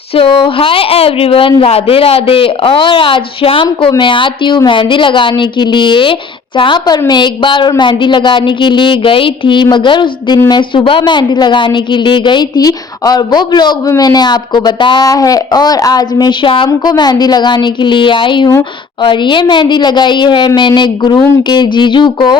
सो hi everyone, Radhe Radhe. और आज शाम को मैं आती हूँ मेहंदी लगाने के लिए, जहाँ पर मैं एक बार और मेहंदी लगाने के लिए गई थी, मगर उस दिन मैं सुबह मेहंदी लगाने के लिए गई थी और वो ब्लॉग भी मैंने आपको बताया है। और आज मैं शाम को मेहंदी लगाने के लिए आई हूँ और ये मेहंदी लगाई है मैंने ग्रूम के जीजू को।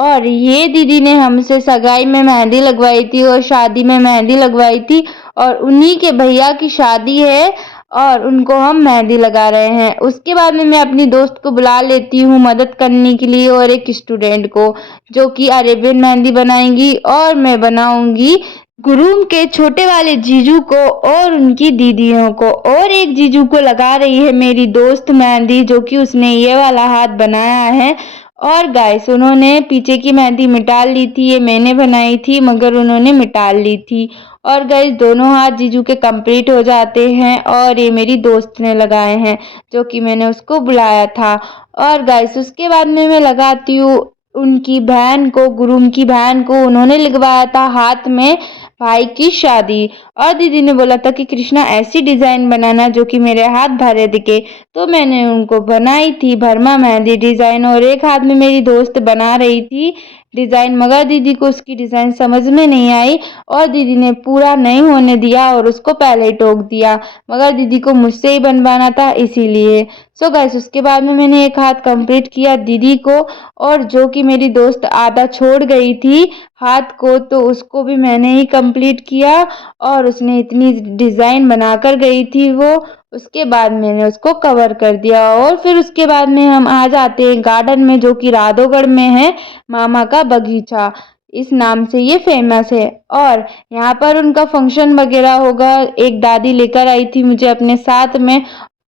और ये दीदी ने हमसे सगाई में मेहंदी लगवाई थी और शादी में मेहंदी लगवाई थी और उन्हीं के भैया की शादी है और उनको हम मेहंदी लगा रहे हैं। उसके बाद में मैं अपनी दोस्त को बुला लेती हूँ मदद करने के लिए और एक स्टूडेंट को, जो कि अरेबियन मेहंदी बनाएंगी और मैं बनाऊंगी गुरूम के छोटे वाले जीजू को और उनकी दीदियों को। और एक जीजू को लगा रही है मेरी दोस्त मेहंदी, जो कि उसने ये वाला हाथ बनाया है। और गाइस, उन्होंने पीछे की मेहंदी मिटा ली थी, ये मैंने बनाई थी मगर उन्होंने मिटा ली थी। और गाइस, दोनों हाथ जीजू के कंप्लीट हो जाते हैं और ये मेरी दोस्त ने लगाए हैं, जो कि मैंने उसको बुलाया था। और गाइस, उसके बाद में मैं लगाती हूँ उनकी बहन को, गुरूम की बहन को। उन्होंने लगवाया था हाथ में भाई की शादी, और दीदी ने बोला था कि कृष्णा ऐसी डिजाइन बनाना जो कि मेरे हाथ भरे दिखे, तो मैंने उनको बनाई थी भरमा मेहंदी डिजाइन। और एक हाथ में मेरी दोस्त बना रही थी डिजाइन, मगर दीदी को उसकी डिजाइन समझ में नहीं आई और दीदी ने पूरा नहीं होने दिया और उसको पहले ही टोक दिया, मगर दीदी को मुझसे ही बनवाना था इसीलिए। सो गाइस, उसके बाद में मैंने एक हाथ कंप्लीट किया दीदी को, और जो कि मेरी दोस्त आधा छोड़ गई थी हाथ को, तो उसको भी मैंने ही कंप्लीट किया। और उसने इतनी डिजाइन बनाकर गई थी वो, उसके बाद मैंने उसको कवर कर दिया। और फिर उसके बाद में हम आ जाते हैं गार्डन में, जो कि राधोगढ़ में है, मामा का बगीचा, इस नाम से ये फेमस है। और यहाँ पर उनका फंक्शन वगैरह होगा। एक दादी लेकर आई थी मुझे अपने साथ में,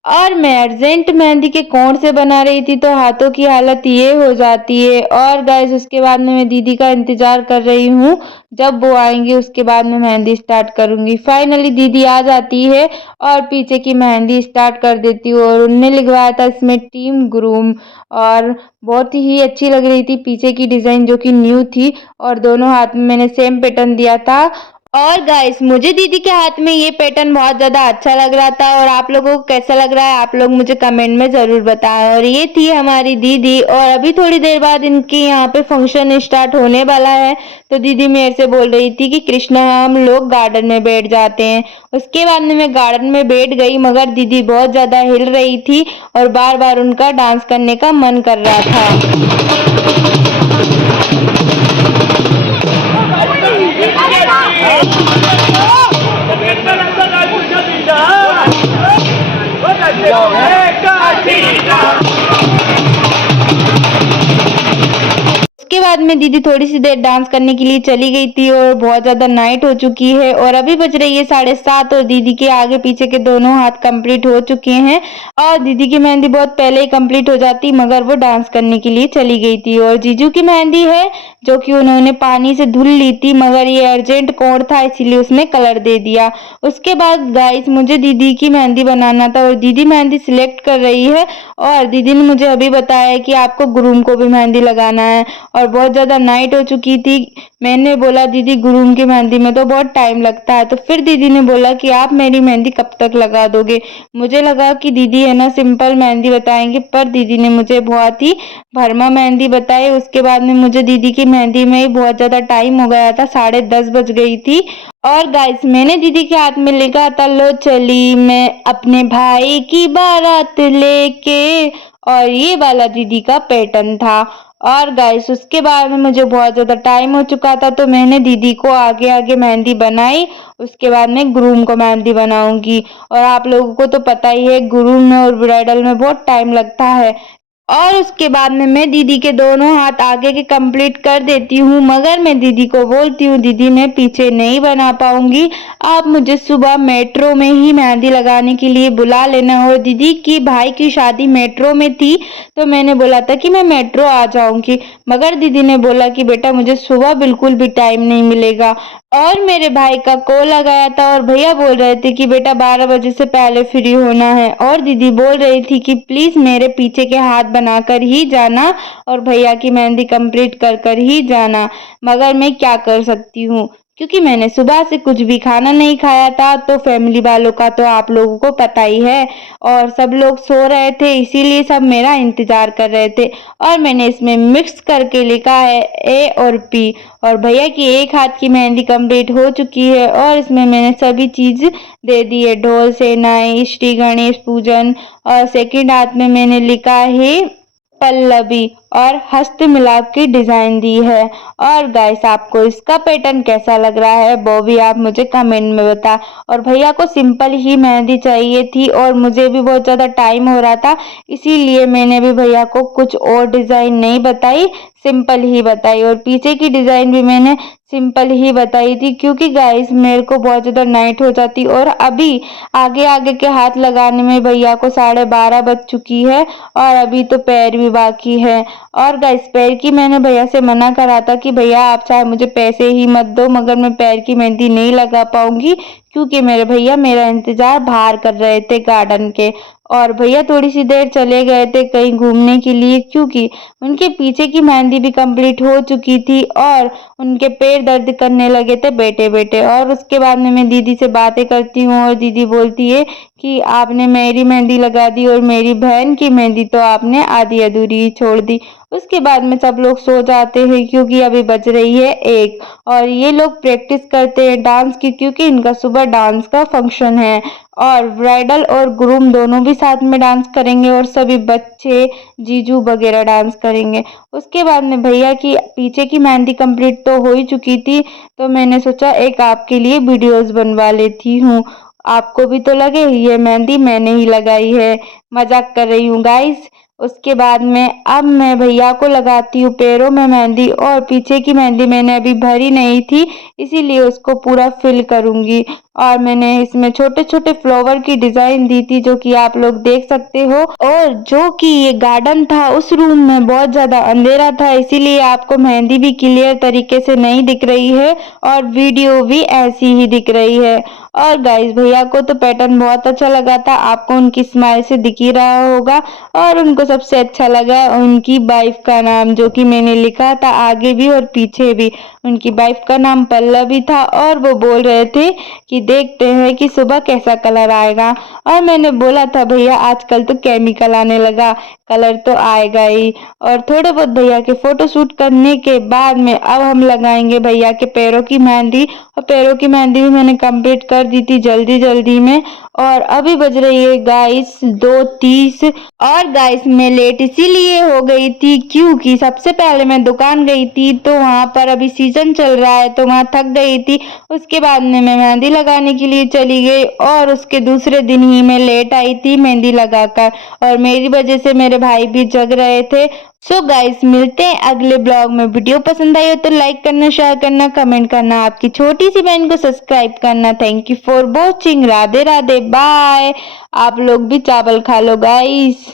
और मैं अर्जेंट मेहंदी के कोण से बना रही थी, तो हाथों की हालत ये हो जाती है। और गाइस, उसके बाद में मैं दीदी का इंतजार कर रही हूँ, जब वो आएंगी उसके बाद में मेहंदी स्टार्ट करूंगी। फाइनली दीदी आ जाती है और पीछे की मेहंदी स्टार्ट कर देती हूँ। और उनने लिखवाया था इसमें टीम ग्रूम, और बहुत ही अच्छी लग रही थी पीछे की डिजाइन, जो कि न्यू थी। और दोनों हाथ में मैंने सेम पैटर्न दिया था। और गाइस, मुझे दीदी के हाथ में ये पैटर्न बहुत ज़्यादा अच्छा लग रहा था। और आप लोगों को कैसा लग रहा है आप लोग मुझे कमेंट में ज़रूर बताएं। और ये थी हमारी दीदी, और अभी थोड़ी देर बाद इनकी यहाँ पे फंक्शन स्टार्ट होने वाला है। तो दीदी मेरे से बोल रही थी कि कृष्णा, हम लोग गार्डन में बैठ जाते हैं। उसके बाद में मैं गार्डन में बैठ गई, मगर दीदी बहुत ज़्यादा हिल रही थी और बार बार उनका डांस करने का मन कर रहा था। उसके बाद में दीदी थोड़ी सी देर डांस करने के लिए चली गई थी और बहुत ज़्यादा नाइट हो चुकी है और अभी बज रही है 7:30 और दीदी के आगे पीछे के दोनों हाथ कंप्लीट हो चुके हैं। और दीदी की मेहंदी बहुत पहले ही कंप्लीट हो जाती, मगर वो डांस करने के लिए चली गई थी। और जीजू की मेहंदी है, जो कि उन्होंने पानी से धुल ली थी, मगर ये अर्जेंट कोड था इसीलिए उसमें कलर दे दिया। उसके बाद गाइस, मुझे दीदी की मेहंदी बनाना था और दीदी मेहंदी सिलेक्ट कर रही है। और दीदी ने मुझे अभी बताया कि आपको ग्रूम को भी मेहंदी लगाना है और बहुत ज़्यादा नाइट हो चुकी थी। मैंने बोला दीदी, गुरूम की मेहंदी में तो बहुत टाइम लगता है। तो फिर दीदी ने बोला कि आप मेरी मेहंदी कब तक लगा दोगे। मुझे लगा कि दीदी है ना सिंपल मेहंदी बताएंगे, पर दीदी ने मुझे बहुत ही भरमा मेहंदी बताई। उसके बाद में मुझे दीदी की मेहंदी में ही बहुत ज़्यादा टाइम हो गया था, 10:30 बज गई थी। और गाइस, मैंने दीदी के हाथ में लिखा था, लो चली मैं अपने भाई की बारात लेके, और ये वाला दीदी का पैटर्न था। और गाइस, उसके बाद में मुझे बहुत ज़्यादा टाइम हो चुका था, तो मैंने दीदी को आगे आगे मेहंदी बनाई। उसके बाद में ग्रूम को मेहंदी बनाऊंगी। और आप लोगों को तो पता ही है, ग्रूम में और ब्राइडल में बहुत टाइम लगता है। और उसके बाद में मैं दीदी के दोनों हाथ आगे के कंप्लीट कर देती हूँ, मगर मैं दीदी को बोलती हूँ, दीदी मैं पीछे नहीं बना पाऊंगी, आप मुझे सुबह मेट्रो में ही मेहंदी लगाने के लिए बुला लेना। और दीदी की भाई की शादी मेट्रो में थी, तो मैंने बोला था कि मैं मेट्रो आ जाऊंगी, मगर दीदी ने बोला कि बेटा मुझे सुबह बिल्कुल भी टाइम नहीं मिलेगा। और मेरे भाई का कॉल लगाया था और भैया बोल रहे थे कि बेटा 12 बजे से पहले फ्री होना है। और दीदी बोल रही थी कि प्लीज़ मेरे पीछे के हाथ बनाकर ही जाना और भैया की मेहंदी कंप्लीट कर कर ही जाना, मगर मैं क्या कर सकती हूँ, क्योंकि मैंने सुबह से कुछ भी खाना नहीं खाया था। तो फैमिली वालों का तो आप लोगों को पता ही है, और सब लोग सो रहे थे, इसीलिए सब मेरा इंतजार कर रहे थे। और मैंने इसमें मिक्स करके लिखा है ए और पी। और भैया की एक हाथ की मेहंदी कंप्लीट हो चुकी है, और इसमें मैंने सभी चीज दे दी है, ढोल सेनाई, श्री गणेश पूजन, और सेकंड हाथ में मैंने लिखा है पल्लवी और हस्त मिलाप की डिजाइन दी है। और गाइस आपको इसका पैटर्न कैसा लग रहा है वो भी आप मुझे कमेंट में बता। और भैया को सिंपल ही मेहंदी चाहिए थी, और मुझे भी बहुत ज़्यादा टाइम हो रहा था, इसीलिए मैंने भी भैया को कुछ और डिज़ाइन नहीं बताई, सिंपल ही बताई। और पीछे की डिज़ाइन भी मैंने सिंपल ही बताई थी, क्योंकि गाइस मेरे को बहुत ज़्यादा नाइट हो जाती, और अभी आगे आगे के हाथ लगाने में भैया को 12:30 बज चुकी है, और अभी तो पैर भी बाकी है। और गाइस पैर की मैंने भैया से मना करा था कि भैया आप चाहे मुझे पैसे ही मत दो, मगर मैं पैर की मेहंदी नहीं लगा पाऊंगी, क्योंकि मेरे भैया मेरा इंतजार बाहर कर रहे थे गार्डन के। और भैया थोड़ी सी देर चले गए थे कहीं घूमने के लिए, क्योंकि उनके पीछे की मेहंदी भी कंप्लीट हो चुकी थी, और उनके पैर दर्द करने लगे थे बैठे बैठे। और उसके बाद में मैं दीदी से बातें करती हूँ, और दीदी बोलती है कि आपने मेरी मेहंदी लगा दी, और मेरी बहन की मेहंदी तो आपने आधी अधूरी ही छोड़ दी। उसके बाद में सब लोग सो जाते हैं, क्योंकि अभी बज रही है 1, और ये लोग प्रैक्टिस करते हैं डांस की, क्योंकि इनका सुबह डांस का फंक्शन है। और ब्राइडल और ग्रूम दोनों भी साथ में डांस करेंगे, और सभी बच्चे जीजू वगैरह डांस करेंगे। उसके बाद में भैया की पीछे की मेहंदी कंप्लीट तो हो ही चुकी थी, तो मैंने सोचा एक आपके लिए वीडियोस बनवा लेती हूँ, आपको भी तो लगे ये मेहंदी मैंने ही लगाई है। मजाक कर रही हूँ गाइस। उसके बाद में अब मैं भैया को लगाती हूँ पैरों में मेहंदी, और पीछे की मेहंदी मैंने अभी भरी नहीं थी, इसीलिए उसको पूरा फिल करूँगी। और मैंने इसमें छोटे छोटे फ्लावर की डिजाइन दी थी, जो कि आप लोग देख सकते हो। और जो कि ये गार्डन था, उस रूम में बहुत ज्यादा अंधेरा था, इसीलिए आपको मेहंदी भी क्लियर तरीके से नहीं दिख रही है, और वीडियो भी ऐसी ही दिख रही है। और गाइस भैया को तो पैटर्न बहुत अच्छा लगा था, आपको उनकी स्माइल से दिख ही रहा होगा। और उनको सबसे अच्छा लगा उनकी वाइफ का नाम, जो कि मैंने लिखा था आगे भी और पीछे भी। उनकी वाइफ का नाम पल्लवी था, और वो बोल रहे थे कि देखते हैं कि सुबह कैसा कलर आएगा। और मैंने बोला था भैया आजकल तो केमिकल आने लगा, कलर तो आएगा ही। और थोड़े बहुत भैया के फोटो शूट करने के बाद में अब हम लगाएंगे भैया के पैरों की मेहंदी। और पैरों की मेहंदी भी मैंने कंप्लीट कर दी थी जल्दी जल्दी में। और अभी बज रही है गाइस 2:30। और गाइस मैं लेट इसीलिए हो गई थी, क्योंकि सबसे पहले मैं दुकान गई थी, तो वहां पर अभी सीजन चल रहा है, तो वहां थक गई थी। उसके बाद में मैं मेहंदी लगाने के लिए चली गई, और उसके दूसरे दिन ही मैं लेट आई थी मेहंदी लगाकर, और मेरी वजह से मेरे भाई भी जग रहे थे। सो गाइस मिलते हैं अगले ब्लॉग में। वीडियो पसंद आई हो तो लाइक करना, शेयर करना, कमेंट करना, आपकी छोटी सी बहन को सब्सक्राइब करना। Thank you for watching. Radhe Radhe, bye. आप लोग भी चावल खा लो गाइस।